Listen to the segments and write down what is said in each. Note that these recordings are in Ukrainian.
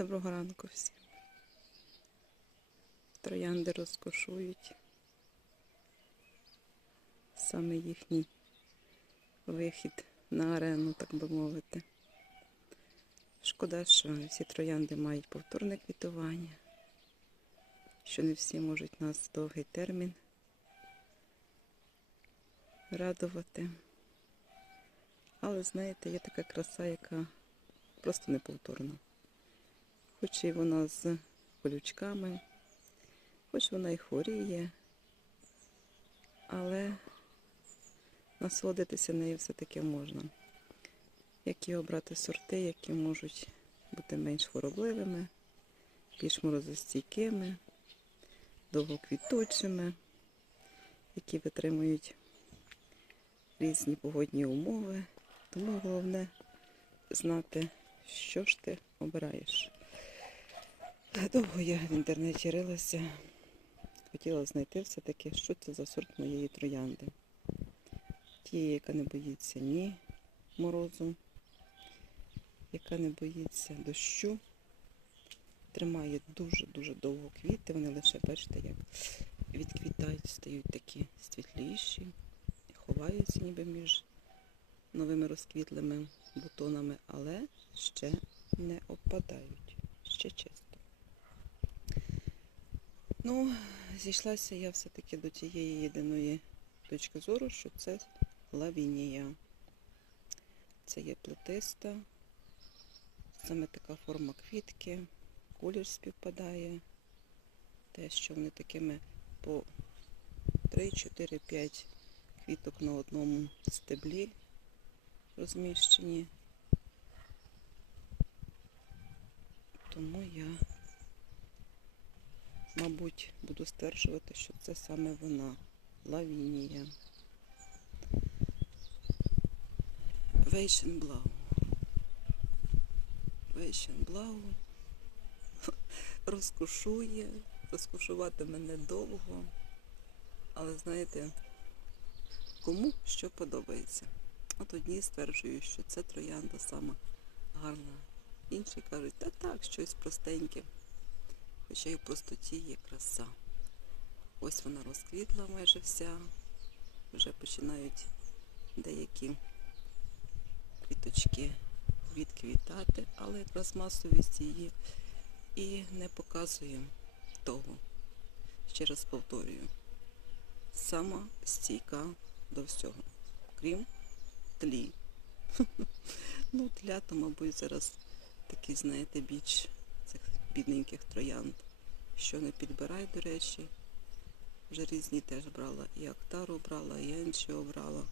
Доброго ранку всім. Троянди розкошують. Саме їхній вихід на арену, так би мовити. Шкода, що всі троянди мають повторне квітування, що не всі можуть нас довгий термін радувати. Але знаєте, є така краса, яка просто неповторна. Хоч і вона з колючками, хоч вона і хворіє, але насолодитися нею все-таки можна. Які обрати сорти, які можуть бути менш хворобливими, більш морозостійкими, довгоквітучими, які витримують різні погодні умови. Тому головне знати, що ж ти обираєш. Довго я в інтернеті рилася, хотіла знайти все-таки, що це за сорт моєї троянди. Тієї, яка не боїться ні морозу, яка не боїться дощу, тримає дуже-дуже довго квіти. Вони лише, бачите, як відквітають, стають такі світліші, ховаються ніби між новими розквітлими бутонами, але ще не опадають, ще чисто. Ну, зійшлася я все-таки до тієї єдиної точки зору, що це лавінія. Це є плетиста, саме така форма квітки, колір співпадає. Те, що вони такими по 3, 4, 5 квіток на одному стеблі розміщені. Тому я, мабуть, буду стверджувати, що це саме вона, лавінія. Вейшенблау. Вейшенблау розкошує, розкошувати мене довго. Але знаєте, кому що подобається. От одні стверджують, що це троянда сама гарна. Інші кажуть, та так, щось простеньке. Хоча й в простоті є краса. Ось вона розквітла майже вся. Вже починають деякі квіточки відквітати, але якраз масовість її і не показує того. Ще раз повторюю. Сама стійка до всього. Крім тлі. Ну, тля, то, мабуть, зараз такий, знаєте, цих бідненьких троянд. Що не підбирай, до речі. Вже різні теж брала. І Актару брала, і Енчі обрала.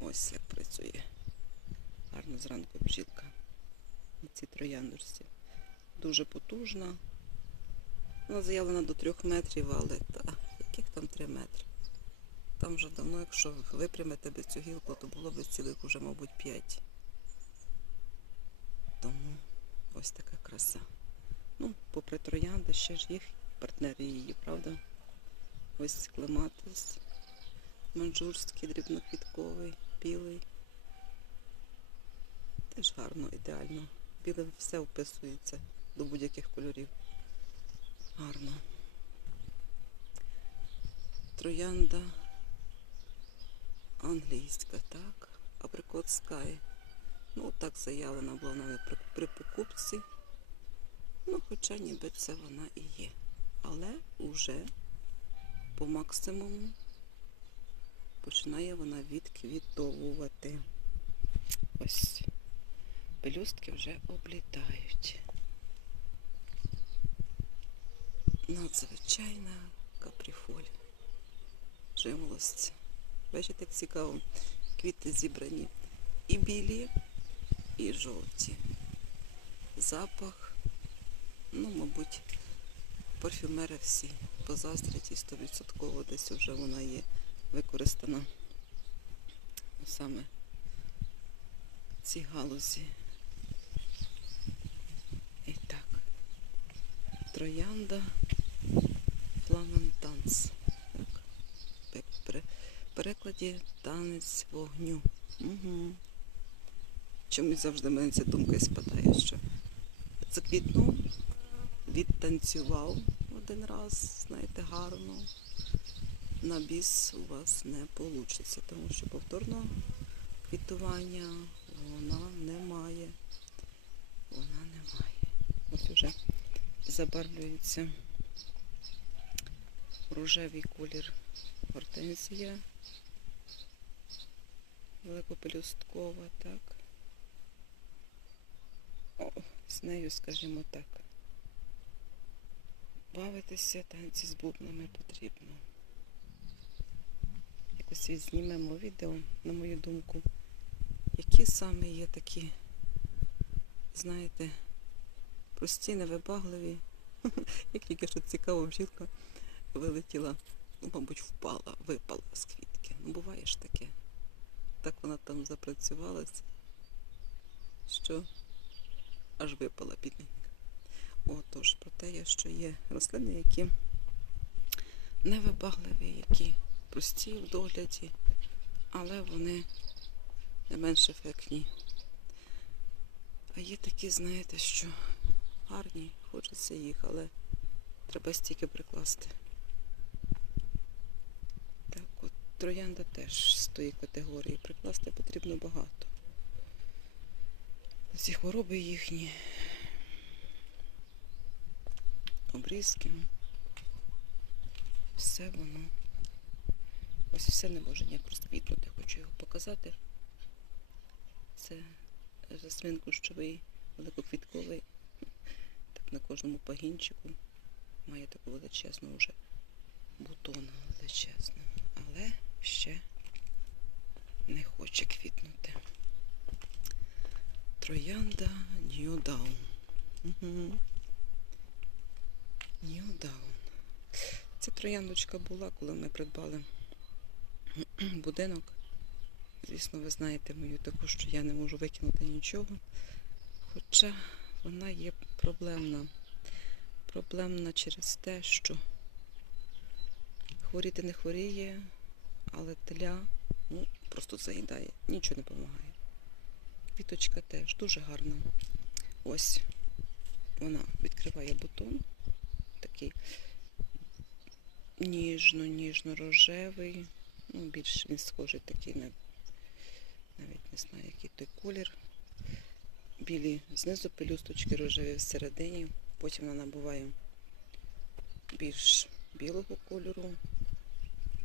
Ось як працює. Гарно зранку бджілка на цій трояндочці. Дуже потужна. Вона заявлена до трьох метрів, але та, яких там три метри? Там вже давно, якщо випрямити би цю гілку, то було б цілих уже, мабуть, п'ять. Тому ось така краса. Ну, попри троянди, ще ж їх партнери її, правда? Ось клематис, манджурський, дрібноквітковий, білий. Теж гарно, ідеально. Біле все вписується до будь-яких кольорів. Гарно. Троянда англійська, так? Абрикот Sky. Ну, так заявлена була при, при покупці. Ну, хоча ніби це вона і є. Але вже по максимуму починає вона відквітовувати. Ось. Пелюстки вже облітають. Надзвичайна капріфоль. Жимолость. Бачите, як цікаво. Квіти зібрані і білі, і жовті. Запах, ну, мабуть, парфюмери всі позаздрять і 100% десь вже вона є використана саме в цій галузі. І так, троянда фламентанс. Так, при перекладі танець вогню. Угу. Чомусь завжди мене ця думка і спадає, що заквітнув, відтанцював один раз, знаєте, гарно. На біс у вас не вийде, тому що повторно квітування вона не має. Вона не має. Ось уже забарвлюється рожевий колір гортензія. Великопелюсткова, так. З нею, скажімо так. Бавитися танці з бубнами потрібно. Якось відзнімемо відео, на мою думку, які саме є такі, знаєте, прості, невибагливі. Як тільки що цікаво, бжілка вилетіла, ну, мабуть, впала, випала з квітки. Ну, буває ж таке. Так вона там запрацювалася, що аж випала бідненька. Отож, про те, що є рослини, які невибагливі, які прості в догляді, але вони не менш ефектні. А є такі, знаєте, що гарні, хочеться їх, але треба стільки прикласти. Так от, троянда теж з тої категорії. Прикласти потрібно багато. Ці хвороби їхні, обрізки, все воно. Ось все не може ніяк розквітнути. Хочу його показати. Це жасмин кущовий, великоквітковий. Так на кожному пагінчику має таку величезну вже бутона величезну. Але ще не хоче квітнути. Троянда Ньюдаун. Угу. Ньюдаун. Ця трояндочка була, коли ми придбали будинок. Звісно, ви знаєте мою таку, що я не можу викинути нічого. Хоча вона є проблемна. Проблемна через те, що хворіти не хворіє, але теля ну, просто заїдає, нічого не допомагає. Квіточка теж дуже гарна. Ось вона відкриває бутон. Такий ніжно-ніжно-рожевий. Ну, більш він схожий такий на навіть не знаю, який той колір. Білі знизу пелюсточки рожеві всередині. Потім вона набуває більш білого кольору.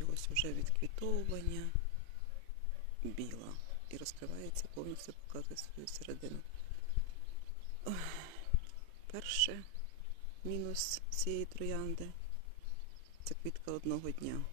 І ось вже відквітовування біла. І розкривається, повністю показує свою середину. Перше мінус цієї троянди це квітка одного дня.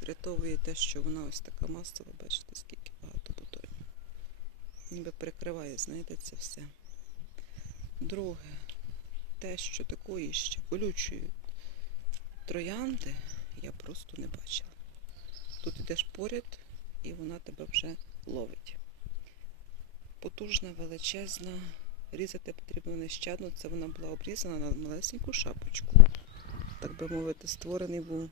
Врятовує те, що вона ось така масова, бачите, скільки багато бутонів. Ніби перекриває, знаєте, це все. Друге, те, що такої ще колючої троянди я просто не бачила. Тут йдеш поряд і вона тебе вже ловить. Потужна, величезна, різати потрібно нещадно. Це вона була обрізана на малесеньку шапочку. Так би мовити, створений був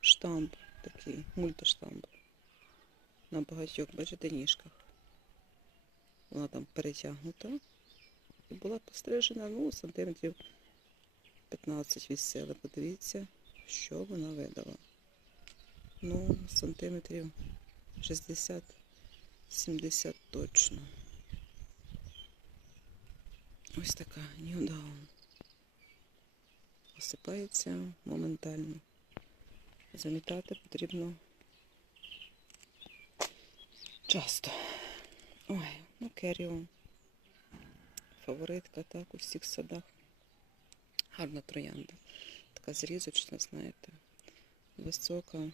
штамп такий, мультиштамп. На багатьох, бачите, ніжках. Вона там перетягнута. І була пострижена, ну, сантиметрів 15 від сили. Подивіться, що вона видала. Ну, сантиметрів 60-70 точно. Ось така ньюдаун. Осипається моментально. Замітати потрібно часто. Ой, ну керіо. Фаворитка, так, у всіх садах. Гарна троянда. Така зрізочна, знаєте, висока,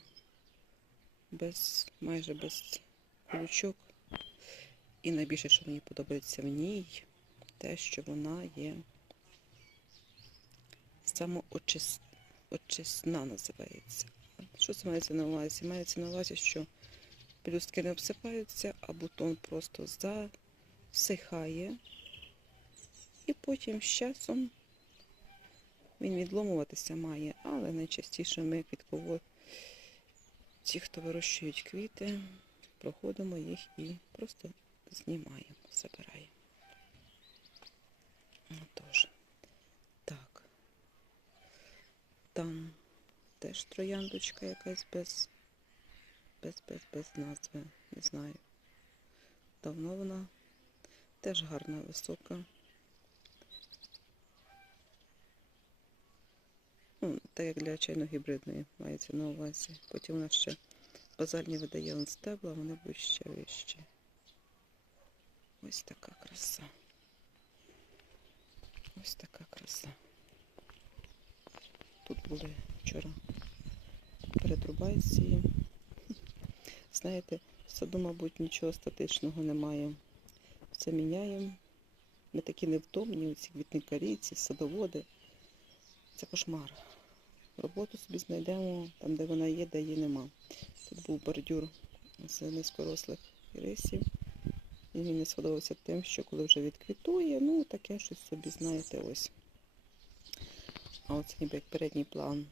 без, майже без колючок. І найбільше, що мені подобається в ній, те, що вона є самоочисна називається. Що це мається на увазі? Мається на увазі, що пелюстки не обсипаються, а бутон просто засихає. І потім з часом він відломуватися має, але найчастіше ми квітково, ті, хто вирощують квіти, проходимо їх і просто знімаємо, забираємо. Теж. Так. Там теж трояндочка якась без, без, без, без назви, не знаю. Давно вона теж гарна, висока. Ну, так як для чайно-гібридної мається на увазі. Потім вона ще базальні видає он стебла, вони будуть ще вищі. Ось така краса. Ось така краса. Тут були вчора перетрубації. Знаєте, в саду, мабуть, нічого статичного немає. Все міняємо. Ми такі невтомні, ці квітникарі, ці садоводи. Це кошмар. Роботу собі знайдемо там, де вона є, де її нема. Тут був бордюр з низькорослих ірисів. І він не сподобався тим, що коли вже відквітує, ну таке щось собі, знаєте, ось. А оце ніби як передній план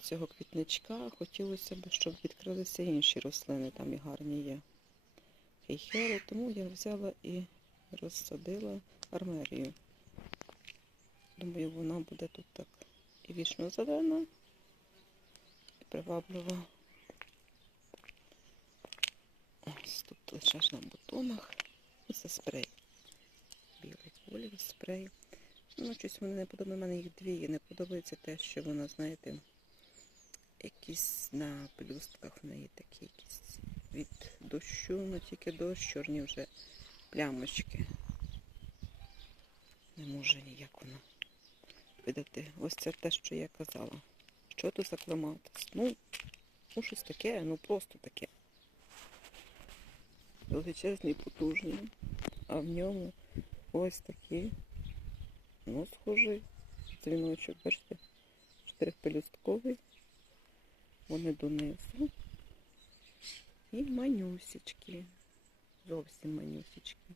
цього квітничка. Хотілося б, щоб відкрилися інші рослини, там і гарні є. Хейхери, тому я взяла і розсадила армерію. Думаю, вона буде тут так і вічно зелена, і приваблива. Ось тут лише ж на бутонах. Це спрей. Білий колір, спрей. Ну, щось мені не подобається, в мене їх дві. І не подобається те, що вона, знаєте, якісь на пелюстках в неї такі якісь від дощу, ну тільки дощ, чорні вже плямочки. Не може ніяк вона видати. Ось це те, що я казала. Що тут за клематис? Ну, ну щось таке, ну просто таке. Величезний, потужний, а в ньому ось такий, ну, схожий дзвіночок, бачите, чотирипелюстковий. Вони донизу. І манюсечки. Зовсім манюсечки.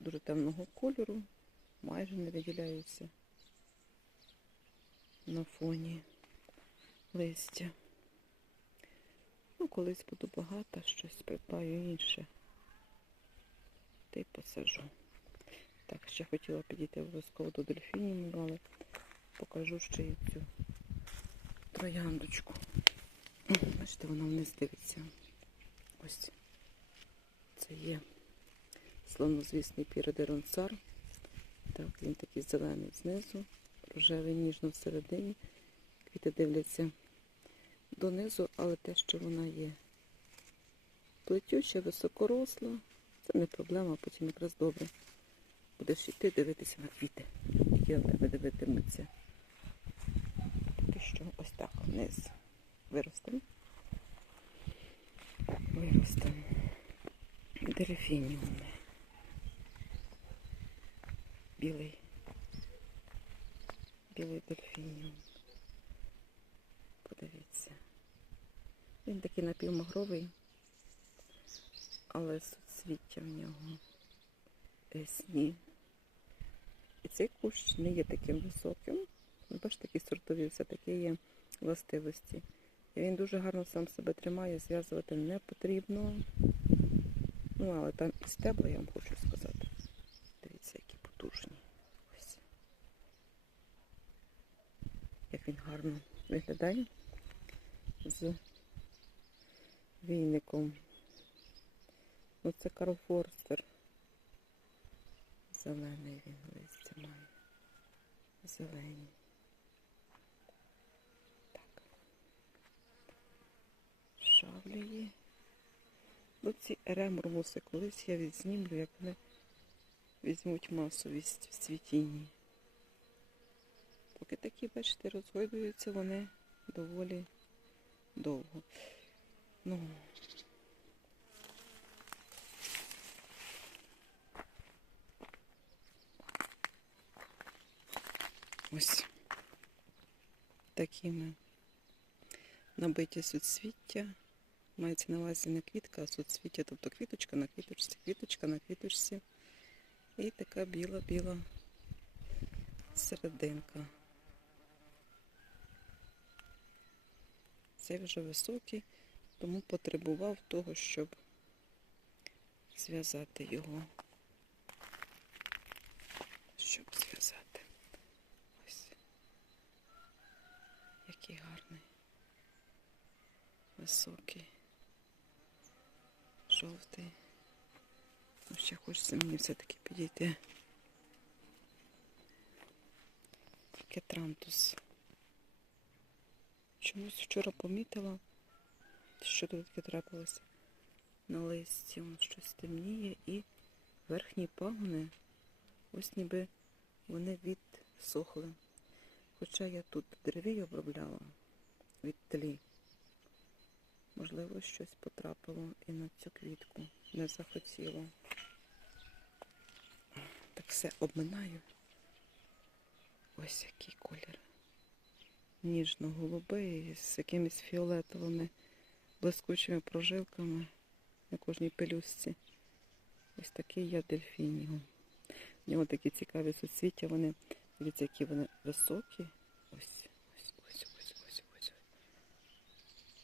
Дуже темного кольору, майже не виділяються на фоні листя. Ну, колись буду багата, щось придбаю інше. Та й посажу. Так, ще хотіла підійти обов'язково до дельфінів, але покажу ще й цю трояндочку. Бачите, вона вниз дивиться. Ось це є славнозвісний піродеронцар. Так, він такий зелений знизу, рожевий ніжно всередині. Квіти дивляться донизу, але те, що вона є плетюча, високоросла, це не проблема, потім якраз добре. Будеш йти дивитися на квіти, які на тебе дивитимуться. Поки що ось так вниз виростемо. Виростемо. Дельфініуми. Білий. Білий дельфініум. Подивіться. Він такий напівмагровий, але суцвіття в нього рясні. І цей кущ не є таким високим. Ну, Бачите, такі сортові все-таки є властивості. І він дуже гарно сам себе тримає, зв'язувати не потрібно. Ну, але там і стебла, я вам хочу сказати. Дивіться, які потужні. Ось. Як він гарно виглядає з війником. Ну, це Карл Форстер. Зелений він листя має. Зелені. Так. Шавлії. Ну, ці ремурмуси колись я відзнімлю, як вони візьмуть масовість в цвітінні. Поки такі, бачите, розгойдуються вони доволі довго. Ну, ось такими набиті суцвіття. Мається на увазі не квітка, а суцвіття, тобто квіточка на квіточці, квіточка на квіточці. І така біла-біла серединка. Цей вже високий, тому потребував того, щоб зв'язати його. Щоб зв'язати. Ось. Який гарний. Високий. Жовтий. Ну, ще хочеться мені все-таки підійти. Кетрантус. Чомусь вчора помітила, що тут таке трапилося. На листі Вон щось темніє і верхні пагони, ось ніби вони відсохли. Хоча я тут деревій обробляла від тлі. Можливо, щось потрапило і на цю квітку. Не захотіло. Так все обминаю. Ось який колір. Ніжно-голубий з якимись фіолетовими блискучими прожилками на кожній пелюстці. Ось такий я дельфініум. У нього такі цікаві суцвіття, вони, дивіться, які вони високі. Ось, ось, ось, ось, ось, ось.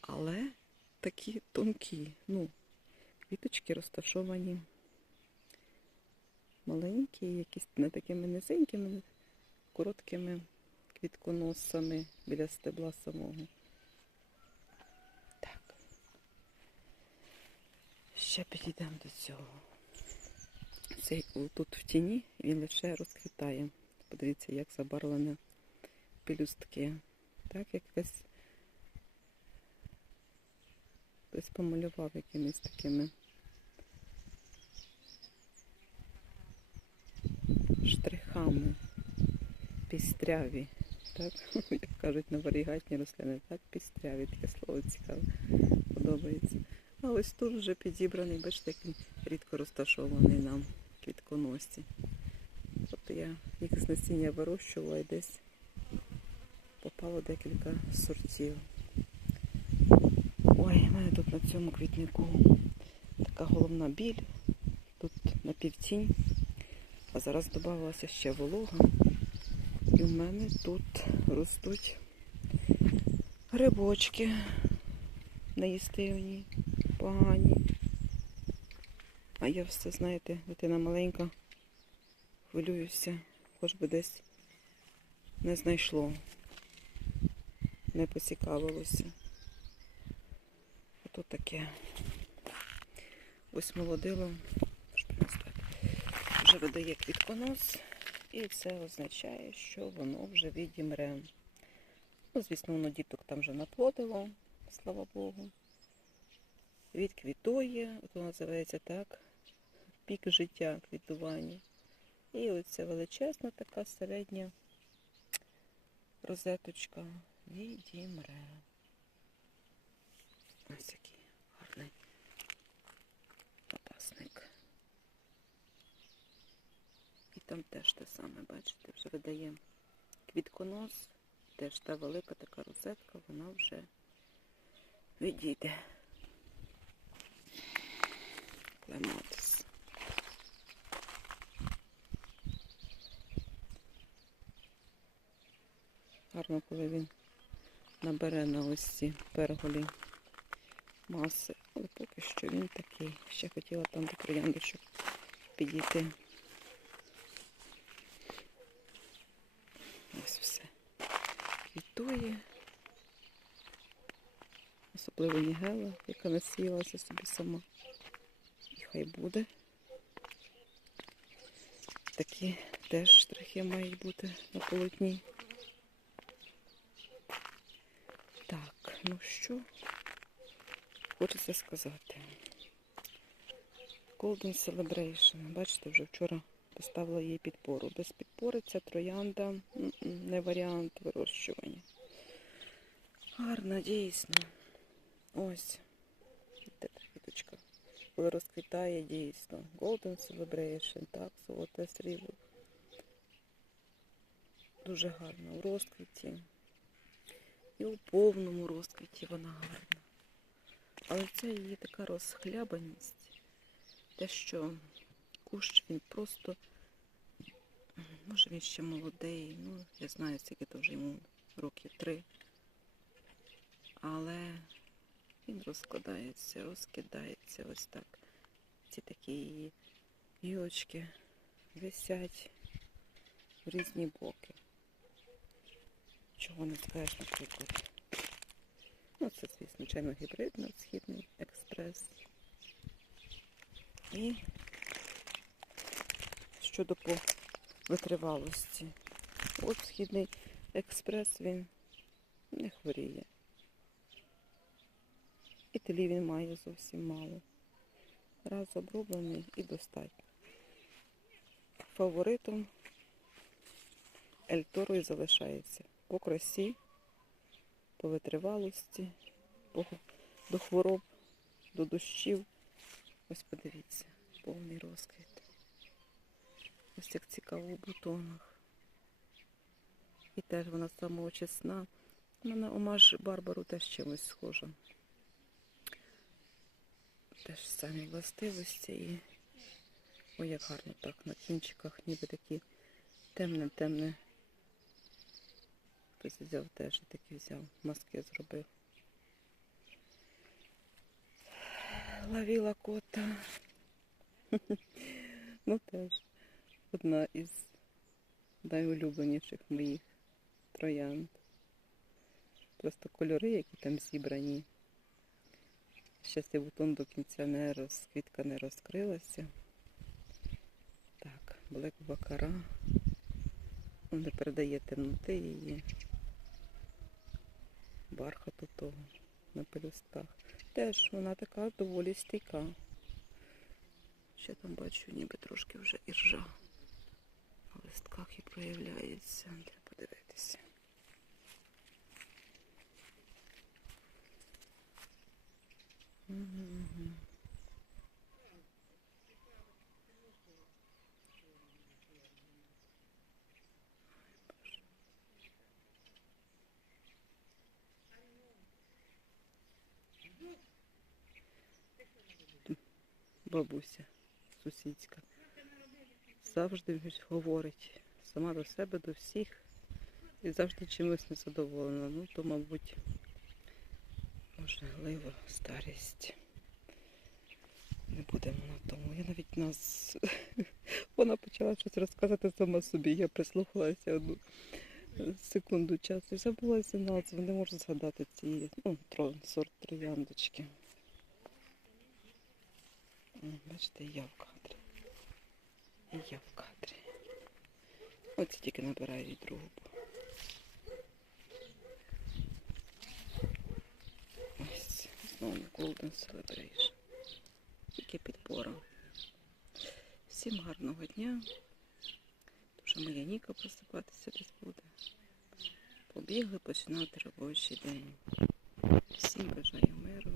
Але такі тонкі. Ну, квіточки розташовані маленькі, якісь не такими низенькими, короткими квітконосами біля стебла самого. Так. Ще підійдемо до цього. Цей тут в тіні він лише розквітає. Подивіться, як забарвлені пелюстки. Так, якось хтось помалював якимись такими штрихами пістряві. Так, як кажуть на варігатні рослини, так, пістряві, таке слово цікаве, подобається. А ось тут вже підібраний, бачите, як він рідко розташований на квітконосці. Тобто я з насіння вирощувала і десь попало декілька сортів. Ой, в мене тут на цьому квітнику така головна біль, тут на півтінь, а зараз додавалася ще волога. І в мене тут ростуть грибочки неїстивні, погані. А я все, знаєте, дитина маленька, хвилююся, хоч би десь не знайшло, не поцікавилося. Ото таке. Ось молодило, вже видає квітконос. І це означає, що воно вже відімре. Ну, звісно, воно діток там вже наплодило, слава Богу. Відквітує, то називається так, пік життя квітування. І оця величезна така середня розеточка відімре. Ось який гарний запасник. І там теж те саме, бачите, вже видає квітконос, теж та велика така розетка, вона вже відійде. Клематис. Гарно, коли він набере на ось ці перголі маси, але поки що він такий. Ще хотіла там до трояндочок підійти. Ось все. Квітує. Особливо Нігела, яка насіялася собі сама. І хай буде. Такі теж штрихи мають бути на полотні. Так, ну що хочеться сказати. Golden Celebration. Бачите, вже вчора поставила їй підпору. Без підпори ця троянда не варіант вирощування. Гарна, дійсно. Ось. Квіточка. Коли розквітає дійсно. Golden Celebration, так, золоте срібло. Дуже гарно у розквіті. І у повному розквіті вона гарна. Але це її така розхлябаність. Те, що кущ він просто, може він ще молодий, ну, я знаю, скільки то вже йому років три. Але він розкладається, розкидається ось так Ці такі її гілочки висять в різні боки. Чого не скажеш, наприклад. Ну, це, звісно, гібридно, східний експрес. І щодо по витривалості. От східний експрес він не хворіє. І тлі він має зовсім мало. Раз оброблений і достатньо. Фаворитом Ельтору і залишається по красі, по витривалості, по, до хвороб, до дощів. Ось подивіться, повний розквіт. Ось як цікаво у бутонах. І теж вона самого чесна. Вона омаж Барбару теж чимось схожа. Теж самі властивості і ой, як гарно так на кінчиках, ніби такі темне-темне. Хтось взяв теж такі взяв, маски зробив. Лавіла кота. ну теж одна із найулюбленіших моїх троянд. Просто кольори, які там зібрані. Ще цей бутон до кінця не роз, квітка не розкрилася. Так, Блек Бакара. Он не передає темноти її. Бархату того на пелюстках. Теж вона така доволі стійка. Ще там бачу, ніби трошки вже іржа. На листках і проявляється. Треба подивитися. Мгм. Бабуся сусідська Завжди говорить сама до себе, до всіх і завжди чимось незадоволена. Ну, то, мабуть, можливо, старість. Не будемо на тому. Я навіть нас. Вона почала щось розказати сама собі. Я прислухалася одну секунду часу забулася назву. Не можу згадати цієї ну, сорт трояндочки. Бачите, і я в кадрі. І я в кадрі. Оце тільки набираю другу. Ось, знову Golden Celebration. Тільки підпора. Всім гарного дня. Дуже моя Ніка просипатися десь буде. Побігли починати робочий день. Всім бажаю миру,